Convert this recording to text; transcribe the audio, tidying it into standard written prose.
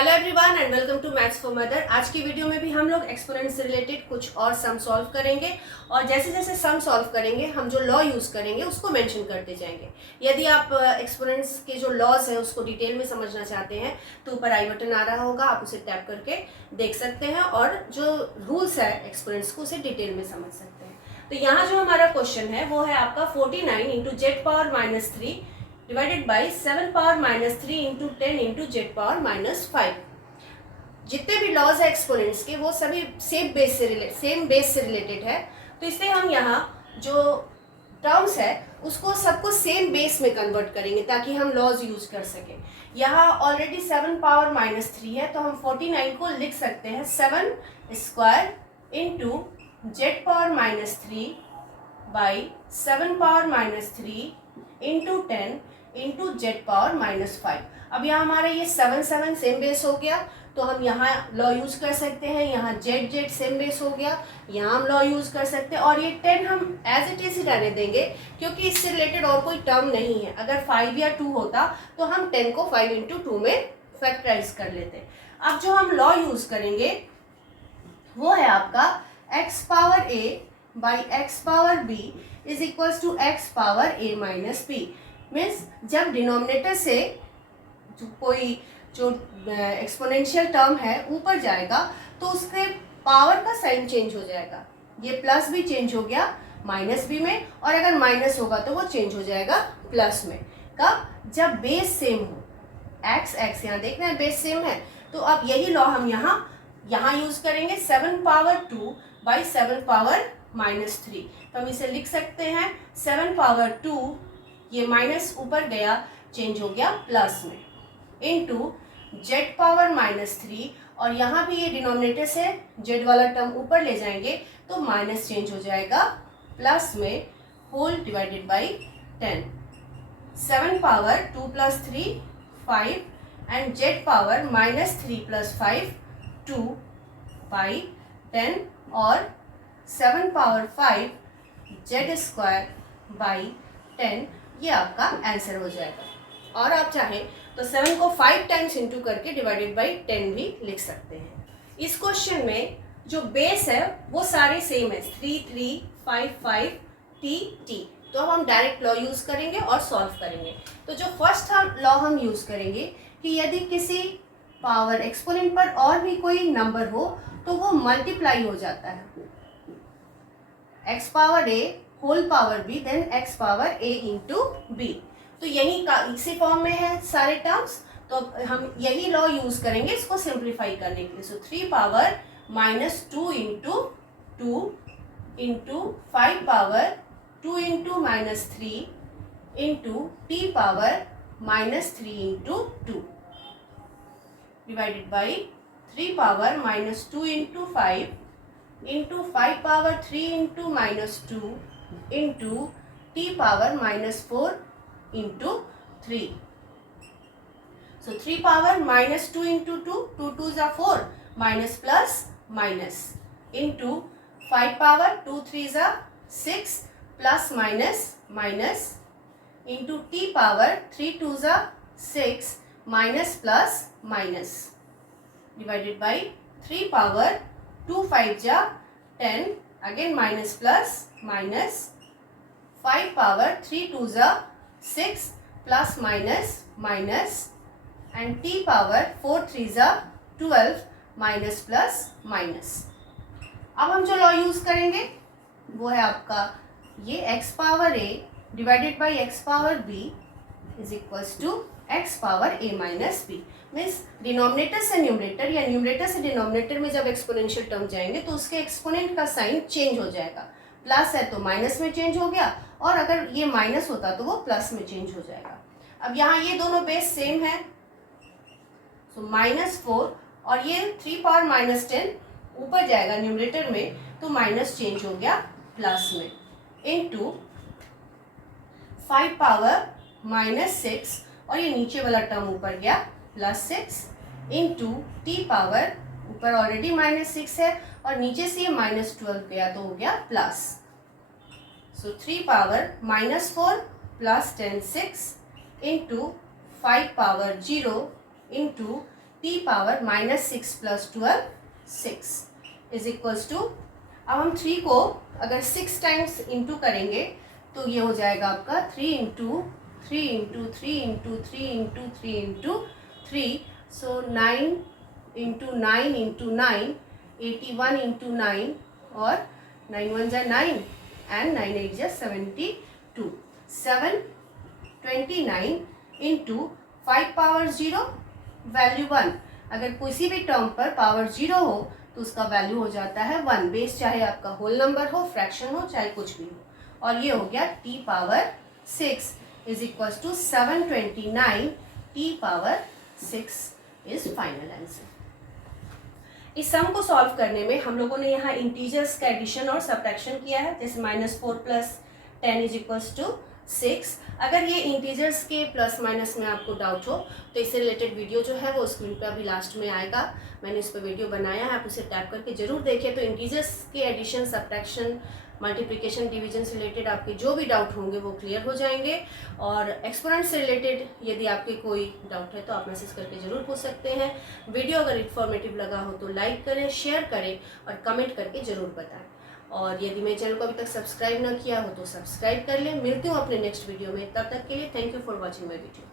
Hello everyone and welcome to maths for mother. आज की video में भी हम लोग एक्सपोनेंट से रिलेटेड कुछ और सम सॉल्व करेंगे और जैसे जैसे सम सॉल्व करेंगे हम जो लॉ यूज़ करेंगे उसको मेंशन करते जाएंगे। यदि आप एक्सपोनेंट्स के जो लॉज हैं उसको डिटेल में समझना चाहते हैं तो ऊपर आई बटन आ रहा होगा, आप उसे टैप करके देख सकते हैं और जो रूल्स है एक्सपोनेंट्स को उसे डिटेल में समझ सकते हैं। तो यहाँ जो हमारा क्वेश्चन है वो है आपका 49 into Z power minus 3 divided by 7 power minus 3 into 10 into Z power minus 5। जितने भी लॉज है एक्सपोनेंट्स के वो सभी सेम बेस से रिलेटेड है, तो इसलिए हम यहाँ जो टर्म्स है उसको सबको सेम बेस में कन्वर्ट करेंगे ताकि हम लॉज यूज कर सकें। यहाँ ऑलरेडी 7 पावर माइनस 3 है तो हम 49 को लिख सकते हैं 7 square into Z power minus 3 by 7 power minus 3 into 10 into Z power minus 5। अब यहाँ हमारा ये 7 सेम बेस हो गया तो हम यहाँ लॉ यूज कर सकते हैं, यहाँ जेड सेम बेस हो गया, यहाँ हम लॉ यूज कर सकते हैं और ये 10 हम एज इट इज ही रहने देंगे क्योंकि इससे रिलेटेड और कोई टर्म नहीं है। अगर 5 या 2 होता तो हम 10 को 5 इंटू 2 में फैक्टराइज कर लेते। अब जो हम लॉ यूज करेंगे वो है आपका x power a by X power b is equals to X power a minus b। Means जब डिनोमिनेटर से कोई जो एक्सपोनेंशियल टर्म है ऊपर जाएगा तो उसके पावर का साइन चेंज हो जाएगा। ये प्लस भी चेंज हो गया माइनस बी में और अगर माइनस होगा तो वो चेंज हो जाएगा प्लस में। कब? जब बेस सेम हो। एक्स यहाँ देखना है बेस सेम है तो अब यही लॉ हम यहाँ यूज करेंगे 7 पावर 2 बाई 7 पावर माइनस 3। तो हम इसे लिख सकते हैं 7 पावर 2, ये माइनस ऊपर गया चेंज हो गया प्लस में, इंटू जेड पावर माइनस 3 और यहाँ भी ये डिनोमिनेटर से जेड वाला टर्म ऊपर ले जाएंगे तो माइनस चेंज हो जाएगा प्लस में whole divided by 10। 7 power 2 plus 3 5 and Z power minus 3 plus 5 2 by 10 और 7 पावर 5 जेड स्क्वायर बाई 10, ये आपका आंसर हो जाएगा। और आप चाहें तो 7 को 5 टाइम्स इंटू करके डिवाइडेड बाई 10 भी लिख सकते हैं। इस क्वेश्चन में जो बेस है वो सारे सेम है 3 3 5 5 t t। तो अब हम डायरेक्ट लॉ यूज करेंगे और सॉल्व करेंगे। तो जो फर्स्ट लॉ हम यूज करेंगे कि यदि किसी पावर एक्सपोनेंट पर और भी कोई नंबर हो तो वो मल्टीप्लाई हो जाता है। X power a whole power b then X power a into b। तो यही इसी फॉर्म में है सारे टर्म्स, तो हम यही लॉ यूज करेंगे इसको सिंप्लीफाई करने के लिए। सो 3 power minus 2 into 2 into 5 power 2 into minus 3 into t power minus 3 into 2 divided by 3 power minus 2 into 5 into 5 power 3 into minus 2 into t power minus 4 into 3। So 3 power minus 2 into 2, 2 2 जा 4 minus plus minus into 5 power 2 3 जा 6 plus minus minus into t power 3 2 जा 6 minus plus minus divided by 3 power 2 5 जा 10 again minus plus minus 5 power 3 2 जा 6 plus minus minus and t power 4 3 जा 12 minus plus minus. अब हम जो law use करेंगे वो है आपका ये x power a divided by x power b is equals to x power a minus b। Means denominator से न्यूमरेटर या न्यूमरेटर से डिनोमिनेटर में जब एक्सपोनेंशियल टर्म जाएंगे तो उसके एक्सपोनेंट का साइन चेंज हो जाएगा। प्लस है तो माइनस में चेंज हो गया और अगर ये माइनस होता तो वो प्लस में चेंज हो जाएगा। अब यहाँ ये दोनों बेस सेम है सो माइनस 4 और ये 3 पावर माइनस 10 ऊपर जाएगा न्यूमरेटर में तो माइनस चेंज हो गया प्लस में इंटू 5 पावर माइनस 6 और ये नीचे वाला टर्म ऊपर गया प्लस 6 इंटू t पावर ऊपर ऑलरेडी माइनस 6 है और नीचे से ये माइनस 12 गया तो हो गया plus. So 3 power minus 4 plus 10 6 into 5 power 0 into t power -6 + 12 6 is equals to, अब हम 3 को अगर 6 टाइम्स इंटू करेंगे तो ये हो जाएगा आपका 3 into 3 into 3 into 3 into 3 into 3, सो 9 इंटू 9 इंटू 9, 81 इंटू 9, और 9 1 जा 9 एंड 9 8 जा 72, 729 इंटू 5 पावर 0 वैल्यू 1। अगर किसी भी टर्म पर पावर 0 हो तो उसका वैल्यू हो जाता है 1, बेस चाहे आपका होल नंबर हो, फ्रैक्शन हो, चाहे कुछ भी हो। और ये हो गया t power 6 is equals to 729 t power 6 is final answer. इस सम को सॉल्व करने में हम लोगों ने यहाँ इंटीजर्स का एडिशन और सब्ट्रैक्शन किया है, जैसे -4 + 10 इज इक्वल्स टू 6। अगर ये इंटीजर्स के प्लस माइनस में आपको डाउट हो तो इससे रिलेटेड वीडियो जो है वो स्क्रीन पे अभी लास्ट में आएगा, मैंने इस पर वीडियो बनाया है, आप उसे टैप करके जरूर देखिए। तो इंटीजर्स के एडिशन, सब्ट्रैक्शन, मल्टीप्लिकेशन, डिवीजन से रिलेटेड आपके जो भी डाउट होंगे वो क्लियर हो जाएंगे। और एक्सपोनेंट से रिलेटेड यदि आपके कोई डाउट है तो आप मैसेज करके ज़रूर पूछ सकते हैं। वीडियो अगर इन्फॉर्मेटिव लगा हो तो लाइक करें, शेयर करें और कमेंट करके ज़रूर बताएं। और यदि मेरे चैनल को अभी तक सब्सक्राइब ना किया हो तो सब्सक्राइब कर लें। मिलती हूँ अपने नेक्स्ट वीडियो में, तब तक के लिए thank you for watching my video.